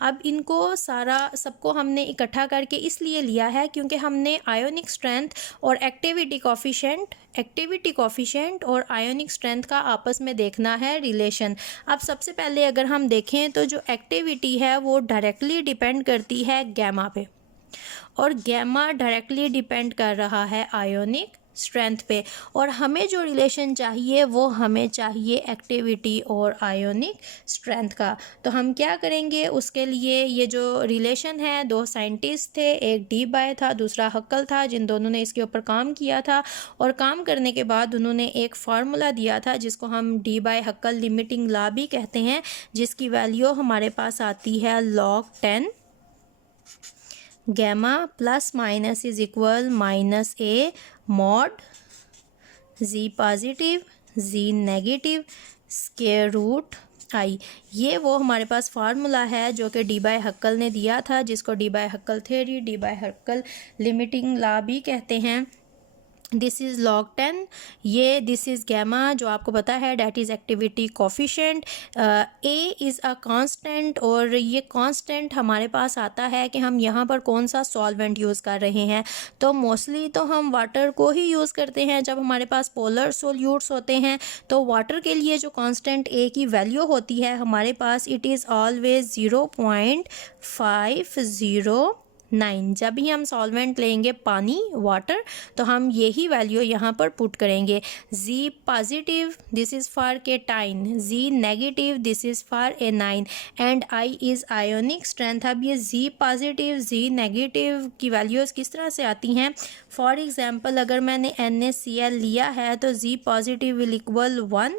अब इनको सारा सबको हमने इकट्ठा करके इसलिए लिया है क्योंकि हमने आयोनिक स्ट्रेंथ और एक्टिविटी कोफिशिएंट और आयोनिक स्ट्रेंथ का आपस में देखना है रिलेशन। अब सबसे पहले अगर हम देखें तो जो एक्टिविटी है वो डायरेक्टली डिपेंड करती है गैमा पे, और गैमा डायरेक्टली डिपेंड कर रहा है आयोनिक स्ट्रेंथ पे, और हमें जो रिलेशन चाहिए वो हमें चाहिए एक्टिविटी और आयोनिक स्ट्रेंथ का। तो हम क्या करेंगे उसके लिए, ये जो रिलेशन है, दो साइंटिस्ट थे, एक डी बाय था, दूसरा हक्कल था, जिन दोनों ने इसके ऊपर काम किया था, और काम करने के बाद उन्होंने एक फार्मूला दिया था जिसको हम डी बाय हक्कल लिमिटिंग लॉ भी कहते हैं, जिसकी वैल्यू हमारे पास आती है log 10 gamma plus minus is equal minus A mod ji positive ji negative square root I. ये वो हमारे पास फार्मूला है जो कि डी बाय हक्कल ने दिया था, जिसको D bye Huckel theory, D bye हक्कल limiting law भी कहते हैं। दिस इज़ log 10, ये दिस इज़ गैमा जो आपको पता है that is activity coefficient, A is a constant, और ये कांस्टेंट हमारे पास आता है कि हम यहाँ पर कौन सा सॉल्वेंट यूज़ कर रहे हैं। तो मोस्टली तो हम वाटर को ही यूज़ करते हैं जब हमारे पास पोलर सोल्यूट्स होते हैं। तो वाटर के लिए जो कांस्टेंट ए की वैल्यू होती है हमारे पास, इट इज़ ऑलवेज 0.509। जब भी हम सॉल्वेंट लेंगे पानी वाटर, तो हम यही वैल्यू यहाँ पर पुट करेंगे। G positive this is for cation, G negative this is for anion, and I is ionic strength. अब ये जी पॉजिटिव जी नेगेटिव की वैल्यूज़ किस तरह से आती हैं? फॉर एग्जांपल अगर मैंने NaCl लिया है तो G positive will equal 1,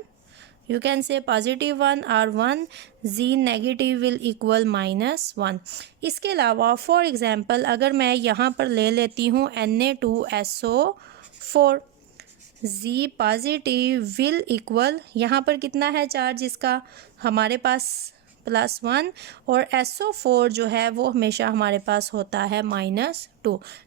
you can say positive 1 or 1, z negative will equal -1। इसके अलावा फॉर एग्जांपल अगर मैं यहाँ पर ले लेती हूँ Na2SO4, z positive will equal, यहाँ पर कितना है चार्ज इसका हमारे पास +1, और SO4 जो है वो हमेशा हमारे पास होता है -2।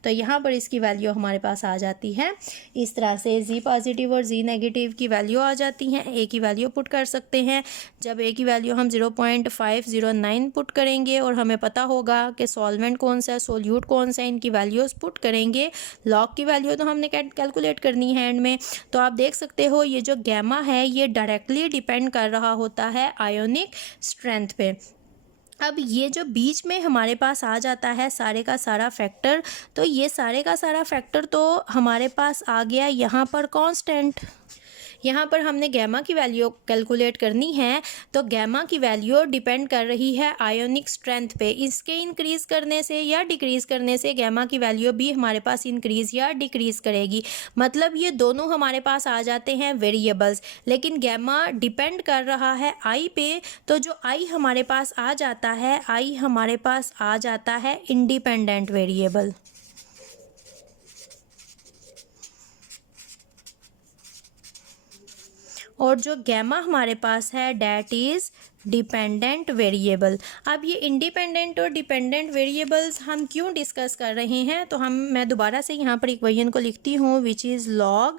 तो यहाँ पर इसकी वैल्यू हमारे पास आ जाती है इस तरह से, जी पॉजिटिव और जी नेगेटिव की वैल्यू आ जाती हैं। ए की वैल्यू पुट कर सकते हैं। जब ए की वैल्यू हम 0.509 पुट करेंगे और हमें पता होगा कि सॉल्वेंट कौन सा है, सोल्यूट कौन सा है, इनकी वैल्यूज़ पुट करेंगे। लॉग की वैल्यू तो हमने कैलकुलेट करनी है एंड में। तो आप देख सकते हो ये जो गैमा है ये डायरेक्टली डिपेंड कर रहा होता है आयोनिक स्ट्रेंथ पे। अब ये जो बीच में हमारे पास आ जाता है सारे का सारा फैक्टर, तो ये सारे का सारा फैक्टर तो हमारे पास आ गया यहाँ पर कांस्टेंट। यहाँ पर हमने गैमा की वैल्यू कैलकुलेट करनी है, तो गैमा की वैल्यू डिपेंड कर रही है आयोनिक स्ट्रेंथ पे। इसके इंक्रीज़ करने से या डिक्रीज़ करने से गैमा की वैल्यू भी हमारे पास इंक्रीज़ या डिक्रीज़ करेगी। मतलब ये दोनों हमारे पास आ जाते हैं वेरिएबल्स, लेकिन गैमा डिपेंड कर रहा है आई पे। तो जो आई हमारे पास आ जाता है, आई हमारे पास आ जाता है इंडिपेंडेंट वेरिएबल। और जो गैमा हमारे पास है डैट इज़ डिपेंडेंट वेरिएबल। अब ये इंडिपेंडेंट और डिपेंडेंट वेरिएबल्स हम क्यों डिस्कस कर रहे हैं, तो मैं दोबारा से यहाँ पर इक्वेशन को लिखती हूँ, which is log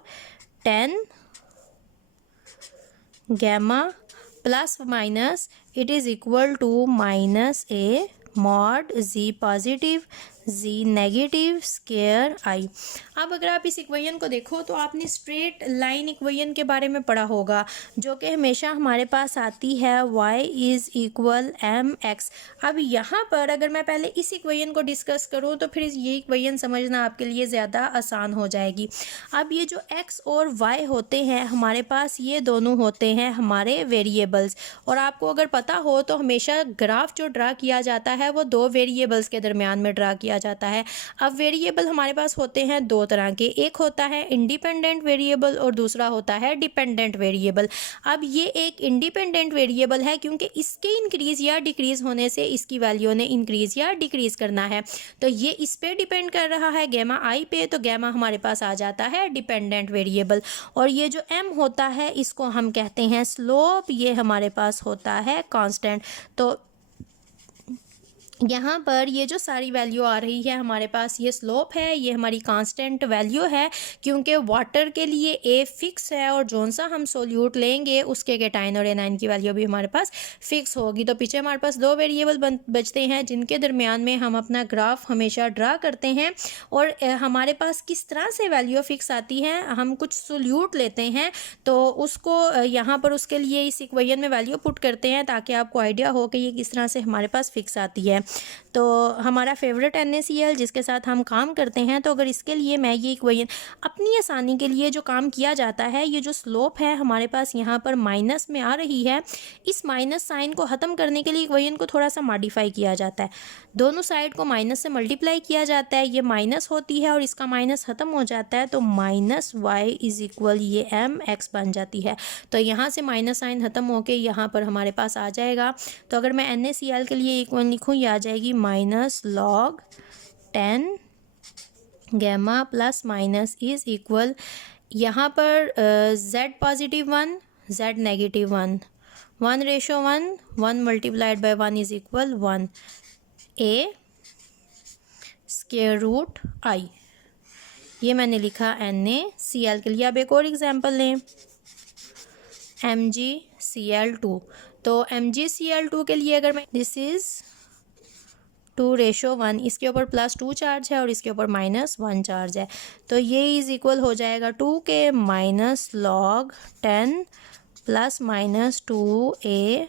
10 gamma plus minus it is equal to -a mod ji positive ji negative square I. अब अगर आप इस इक्वेशन को देखो तो आपने स्ट्रेट लाइन इक्वेशन के बारे में पढ़ा होगा, जो कि हमेशा हमारे पास आती है y इज़ इक्वल mx। अब यहाँ पर अगर मैं पहले इस इक्वेशन को डिस्कस करूँ तो फिर ये इक्वेशन समझना आपके लिए ज़्यादा आसान हो जाएगी। अब ये जो x और y होते हैं हमारे पास, ये दोनों होते हैं हमारे वेरिएबल्स, और आपको अगर पता हो तो हमेशा ग्राफ जो ड्रा किया जाता है वो दो वेरिएबल्स के दरमियान में ड्रा किया जाता है। अब वेरिएबल हमारे पास होते हैं दो तरह के, एक होता है इंडिपेंडेंट वेरिएबल और दूसरा होता है डिपेंडेंट वेरिएबल। अब ये एक इंडिपेंडेंट वेरिएबल है क्योंकि इसके इंक्रीज या डिक्रीज होने से इसकी वैल्यू ने इंक्रीज या डिक्रीज करना है, तो ये इस पे डिपेंड कर रहा है गैमा आई पे, तो गैमा हमारे पास आ जाता है डिपेंडेंट वेरिएबल। और ये जो m होता है इसको हम कहते हैं स्लोप, ये हमारे पास होता है कांस्टेंट। तो यहाँ पर ये जो सारी वैल्यू आ रही है हमारे पास, ये स्लोप है, ये हमारी कांस्टेंट वैल्यू है, क्योंकि वाटर के लिए ए फिक्स है और जौन सा हम सोल्यूट लेंगे उसके केटाइन और एनाइन की वैल्यू भी हमारे पास फिक्स होगी। तो पीछे हमारे पास दो वेरिएबल बचते हैं जिनके दरमियान में हम अपना ग्राफ हमेशा ड्रा करते हैं। और हमारे पास किस तरह से वैल्यू फिक्स आती है, हम कुछ सोल्यूट लेते हैं तो उसको यहाँ पर उसके लिए इस इक्वेशन में वैल्यू पुट करते हैं ताकि आपको आइडिया हो कि ये किस तरह से हमारे पास फिक्स आती है। तो हमारा फेवरेट NaCl जिसके साथ हम काम करते हैं, तो अगर इसके लिए मैं ये इक्वेशन अपनी आसानी के लिए जो काम किया जाता है, ये जो स्लोप है हमारे पास यहाँ पर माइनस में आ रही है, इस माइनस साइन को ख़त्म करने के लिए इक्वेशन को थोड़ा सा मॉडिफाई किया जाता है। दोनों साइड को माइनस से मल्टीप्लाई किया जाता है, ये माइनस होती है और इसका माइनस ख़त्म हो जाता है, तो माइनस वाई इज इक्वल ये mx बन जाती है। तो यहाँ से माइनस साइन ख़त्म होके यहाँ पर हमारे पास आ जाएगा। तो अगर मैं NaCl के लिए इक्वेशन लिखूँ, ये आ जाएगी minus log 10 gamma plus minus is equal, यहाँ पर z positive 1 z negative 1, 1:1, 1 multiplied by 1 is equal 1, a square root i। ये मैंने लिखा NaCl के लिए। अब एक और एग्जांपल लें, MgCl2। तो MgCl2 के लिए अगर मैं, दिस इज़ 2:1, इसके ऊपर +2 चार्ज है और इसके ऊपर -1 चार्ज है, तो ये इज़ इक्वल हो जाएगा 2 के माइनस log 10 प्लस -2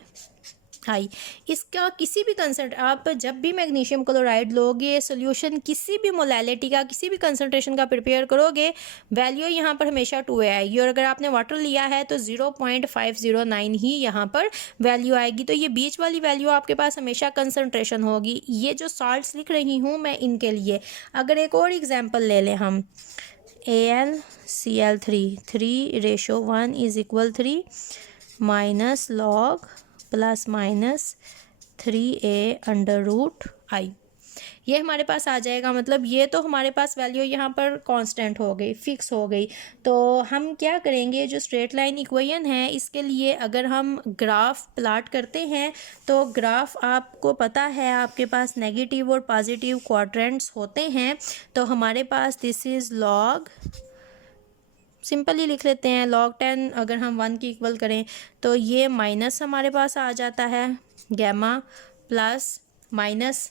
आई। इसका किसी भी कंसेंट, आप जब भी मैग्नीशियम क्लोराइड लोगे, सोल्यूशन किसी भी मोलैलिटी का, किसी भी कंसंट्रेशन का प्रिपेयर करोगे, वैल्यू यहाँ पर हमेशा 2A आएगी। और अगर आपने वाटर लिया है तो 0.509 ही यहाँ पर वैल्यू आएगी। तो ये बीच वाली वैल्यू आपके पास हमेशा कंसंट्रेशन होगी। ये जो सॉल्ट्स लिख रही हूँ मैं इनके लिए। अगर एक और एग्जाम्पल ले लें हम, AlCl3, 3:1 is equal 3 minus log plus minus 3a√i, ये हमारे पास आ जाएगा। मतलब ये तो हमारे पास वैल्यू यहाँ पर कांस्टेंट हो गई, फिक्स हो गई। तो हम क्या करेंगे, जो स्ट्रेट लाइन इक्वेशन है इसके लिए अगर हम ग्राफ प्लाट करते हैं, तो ग्राफ आपको पता है आपके पास नेगेटिव और पॉजिटिव क्वाड्रेंट्स होते हैं। तो हमारे पास दिस इज़ लॉग, सिंपली लिख लेते हैं, log 10 अगर हम 1 की इक्वल करें तो ये माइनस हमारे पास आ जाता है गैमा प्लस माइनस।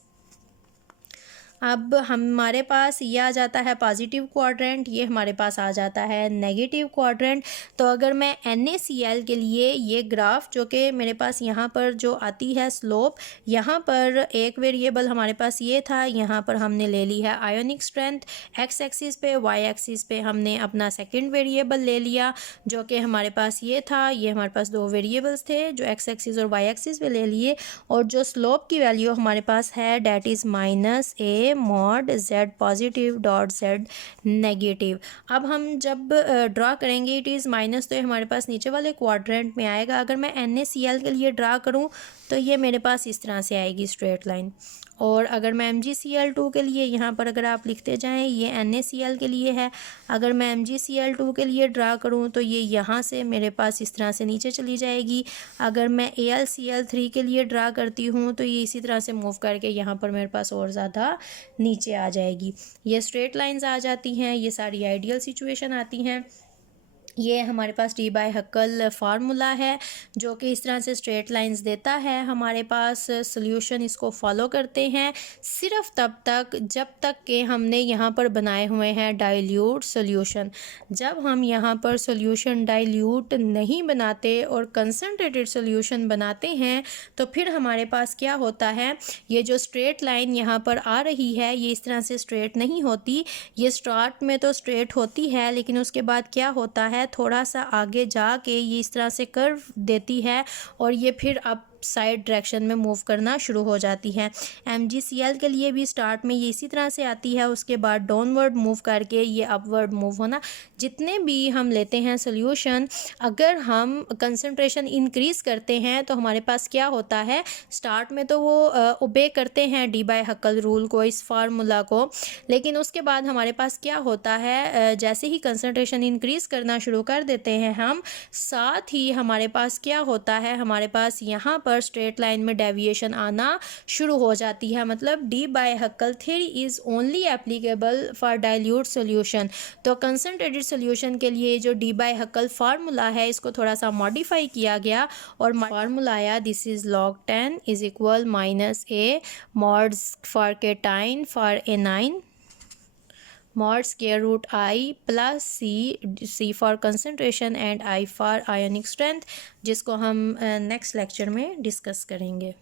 अब हमारे पास ये आ जाता है पॉजिटिव क्वाड्रेंट, ये हमारे पास आ जाता है नेगेटिव क्वाड्रेंट। तो अगर मैं NaCl के लिए ये ग्राफ जो कि मेरे पास यहाँ पर जो आती है स्लोप, यहाँ पर एक वेरिएबल हमारे पास ये था, यहाँ पर हमने ले ली है आयोनिक स्ट्रेंथ, x एक्सिस पे, y एक्सिस पे हमने अपना सेकंड वेरिएबल ले लिया जो कि हमारे पास ये था। ये हमारे पास दो वेरिएबल्स थे जो x एक्सिस और y एक्सिस पे ले लिए, और जो स्लोप की वैल्यू हमारे पास है that is -a mod z positive dot z negative. अब हम जब ड्रा करेंगे इट इज़ माइनस, तो ये हमारे पास नीचे वाले क्वाड्रेंट में आएगा। अगर मैं NaCl के लिए ड्रा करूं तो ये मेरे पास इस तरह से आएगी स्ट्रेट लाइन। और अगर मैं MgCl2 के लिए, यहाँ पर अगर आप लिखते जाएं, ये NaCl के लिए है, अगर मैं MgCl2 के लिए ड्रा करूँ तो ये यहाँ से मेरे पास इस तरह से नीचे चली जाएगी। अगर मैं AlCl3 के लिए ड्रा करती हूँ तो ये इसी तरह से मूव करके यहाँ पर मेरे पास और ज़्यादा नीचे आ जाएगी। ये स्ट्रेट लाइंस आ जाती हैं, ये सारी आइडियल सिचुएशन आती हैं। ये हमारे पास डी बाय हक्कल फार्मूला है जो कि इस तरह से स्ट्रेट लाइंस देता है। हमारे पास सोल्यूशन इसको फॉलो करते हैं सिर्फ तब तक जब तक कि हमने यहाँ पर बनाए हुए हैं डाइल्यूट सोल्यूशन। जब हम यहाँ पर सोल्यूशन डाइल्यूट नहीं बनाते और कंसनट्रेटेड सोल्यूशन बनाते हैं तो फिर हमारे पास क्या होता है, ये जो स्ट्रेट लाइन यहाँ पर आ रही है ये इस तरह से स्ट्रेट नहीं होती। ये स्टार्ट में तो स्ट्रेट होती है लेकिन उसके बाद क्या होता है, थोड़ा सा आगे जाके ये इस तरह से कर्व देती है और ये फिर अप साइड डायरेक्शन में मूव करना शुरू हो जाती है। MgCl के लिए भी स्टार्ट में ये इसी तरह से आती है, उसके बाद डाउनवर्ड मूव करके ये अपवर्ड मूव होना। जितने भी हम लेते हैं सोल्यूशन, अगर हम कंसंट्रेशन इंक्रीज करते हैं तो हमारे पास क्या होता है, स्टार्ट में तो वो ओबे करते हैं डी बाय हक्कल रूल को, इस फार्मूला को, लेकिन उसके बाद हमारे पास क्या होता है, जैसे ही कंसंट्रेशन इंक्रीज करना शुरू कर देते हैं हम, साथ ही हमारे पास क्या होता है, हमारे पास यहाँ पर पर स्ट्रेट लाइन में डेविएशन आना शुरू हो जाती है, मतलब Debye Huckel theory is only applicable for dilute solution. तो कंसनट्रेटेड सोल्यूशन के लिए जो डी बाय हक्कल फार्मूला है इसको थोड़ा सा मॉडिफाई किया गया और फार्मूला आया this is log 10 is equal minus A mod for cation for A9 mod square root I plus C for concentration and I for ionic strength, जिसको हम नेक्स्ट लेक्चर में डिस्कस करेंगे।